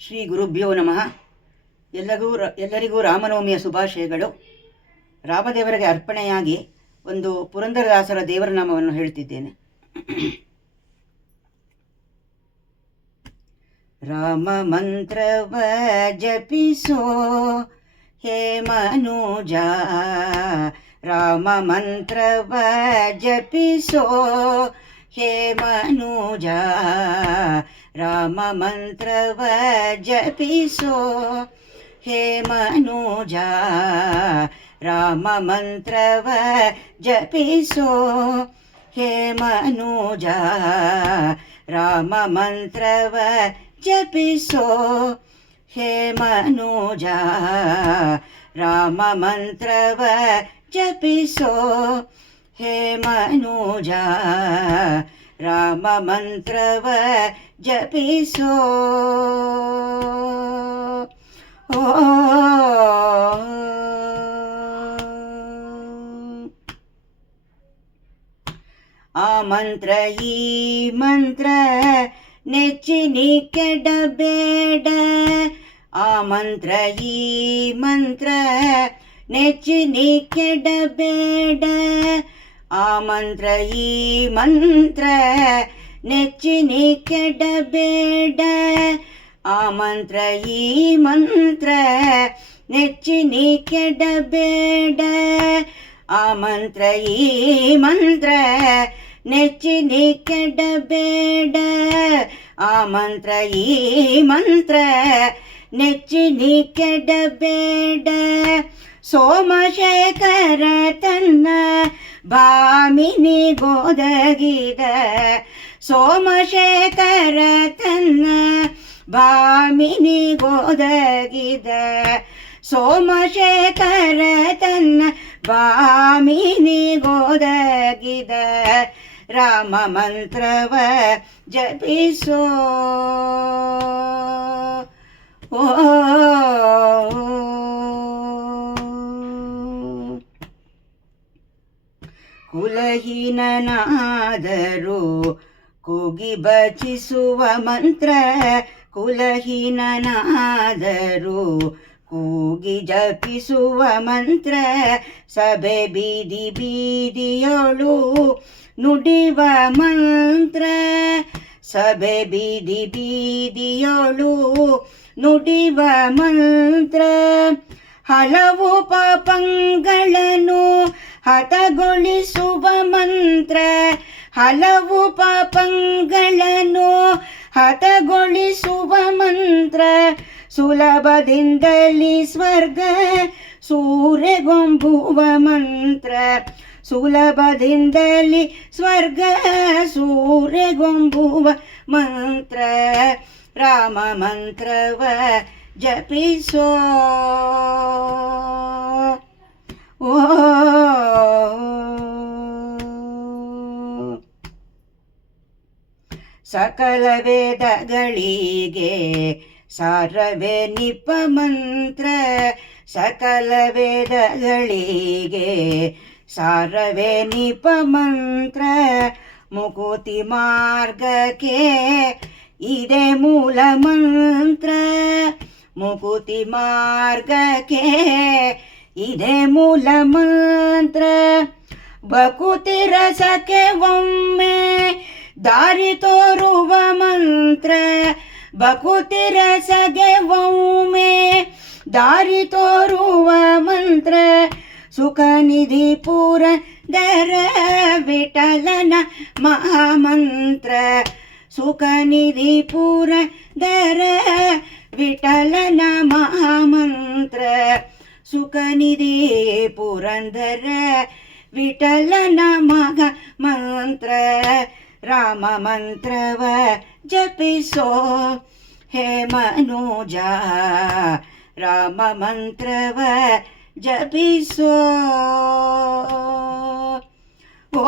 ಶ್ರೀ ಗುರುಭ್ಯೋ ನಮಃ. ಎಲ್ಲರಿಗೂ ರಾಮನವಮಿಯ ಶುಭಾಶಯಗಳು. ರಾಮದೇವರಿಗೆ ಅರ್ಪಣೆಯಾಗಿ ಒಂದು ಪುರಂದರದಾಸರ ದೇವರ ನಾಮವನ್ನು ಹೇಳ್ತಿದ್ದೇನೆ. ರಾಮ ಮಂತ್ರವ ಜಪಿಸೋ ಹೇ ಮನುಜ, ರಾಮ ಮಂತ್ರವ ಜಪಿಸೋ ಹೇ ಮನುಜ, ರಾಮ ಮಂತ್ರವ ಜಪಿಸೋ ಹೇ ಮನುಜ, ರಾಮ ಮಂತ್ರವ ಜಪಿಸೋ ಹೇ ಮನುಜ, ರಾಮ ಮಂತ್ರವ ಜಪಿಸೋ ಹೇ ಮನುಜ, ರಾಮ ಮಂತ್ರವ ಜಪಿಸೋ ಹೇ ಮನುಜ, ರಾಮ ಮಂತ್ರವ ಜಪಿಸೋ. ಆ ಮಂತ್ರ ಈ ಮಂತ್ರ ನೆಚ್ಚಿ ನೀ ಕೆಡಬೇಡ, ಆ ಮಂತ್ರ ಈ ಮಂತ್ರ ನೆಚ್ಚಿ ನೀ ಕೆಡಬೇಡ, ಆ ಮಂತ್ರ ಈ ಮಂತ್ರ ನೆಚ್ಚಿ ನೀ ಕೆಡಬೇಡ, ಆ ಮಂತ್ರ ಈ ಮಂತ್ರ ನೆಚ್ಚಿ ನೀ ಕೆಡಬೇಡ, ಆ ಮಂತ್ರ ಈ ಮಂತ್ರ ನೆಚ್ಚಿ ನೀ ಕೆಡಬೇಡ, ಆ ಮಂತ್ರ ಈ ಮಂತ್ರ ನೆಚ್ಚಿ ನೀ ಕೆಡಬೇಡ. ಸೋಮಶೇಖರ ತನ್ನ ಭಾಮಿನಿಗೊದಗಿದ, ಸೋಮಶೇಖರ ತನ್ನ ಭಾಮಿನಿಗೊದಗಿದ, ಸೋಮಶೇಖರ ತನ್ನ ಭಾಮಿನಿಗೊದಗಿದ, ರಾಮ ಮಂತ್ರವ ಜಪಿಸೋ. ಕುಲಹೀನನಾದರೂ ಕೂಗಿ ಭಜಿಸುವ ಮಂತ್ರ, ಕುಲಹೀನನಾದರೂ ಕೂಗಿ ಜಪಿಸುವ ಮಂತ್ರ, ಸಭೆ ಬೀದಿ ಬೀದಿಯೊಳು ನುಡಿವ ಮಂತ್ರ, ಸಭೆ ಬೀದಿ ಬೀದಿಯೊಳು ನುಡಿವ ಮಂತ್ರ, ಹಲವು ಪಾಪಗಳನ್ನು ಹತಗೊಳಿಸುವ ಮಂತ್ರ, ಹಲವು ಪಾಪಗಳನ್ನು ಹತಗೊಳಿಸುವ ಮಂತ್ರ, ಸುಲಭದಿಂದಲೇ ಸ್ವರ್ಗ ಸೂರೆಗೊಂಬುವ ಮಂತ್ರ, ಸುಲಭದಿಂದಲೇ ಸ್ವರ್ಗ ಸೂರೆಗೊಂಬುವ ಮಂತ್ರ, ರಾಮ ಮಂತ್ರವ ಜಪಿಸೋ. ಸಕಲ ವೇದಗಳಿಗೆ ಸಾರವೇ ನಿಪ ಮಂತ್ರ, ಸಕಲ ವೇದಗಳಿಗೆ ಸಾರವೇ ನಿಪ ಮಂತ್ರ, ಮುಕುತಿ ಮಾರ್ಗಕ್ಕೆ ಇದೆ ಮೂಲ ಮಂತ್ರ, ಮುಕುತಿ ಮಾರ್ಗಕ್ಕೆ ಇದೆ ಮೂಲ ಮಂತ್ರ, ಬಕುತಿ ರಸಕ್ಕೆ ಒಮ್ಮೆ ದಾರಿ ತೋರುವ ಮಂತ್ರ, ಬಕುತಿ ರಸಗೆ ಒಮ್ಮೆ ದಾರಿ ತೋರುವ ಮಂತ್ರ, ಸುಖನಿಧಿ ಪುರಂದರ ವಿಠಲನ ಮಹಾಮಂತ್ರ, ಸುಖನಿಧಿ ಪುರಂದರ ವಿಠಲನ ಮಹಾಮಂತ್ರ, ಸುಖನಿಧಿ ಪುರಂದರ ವಿಠಲನ ಮಗ ಮಂತ್ರ, ರಾಮ ಮಂತ್ರವ ಜಪಿಸೋ ಹೇ ಮನುಜ, ರಾಮ ಮಂತ್ರವ ಜಪಿಸೋ. ಓ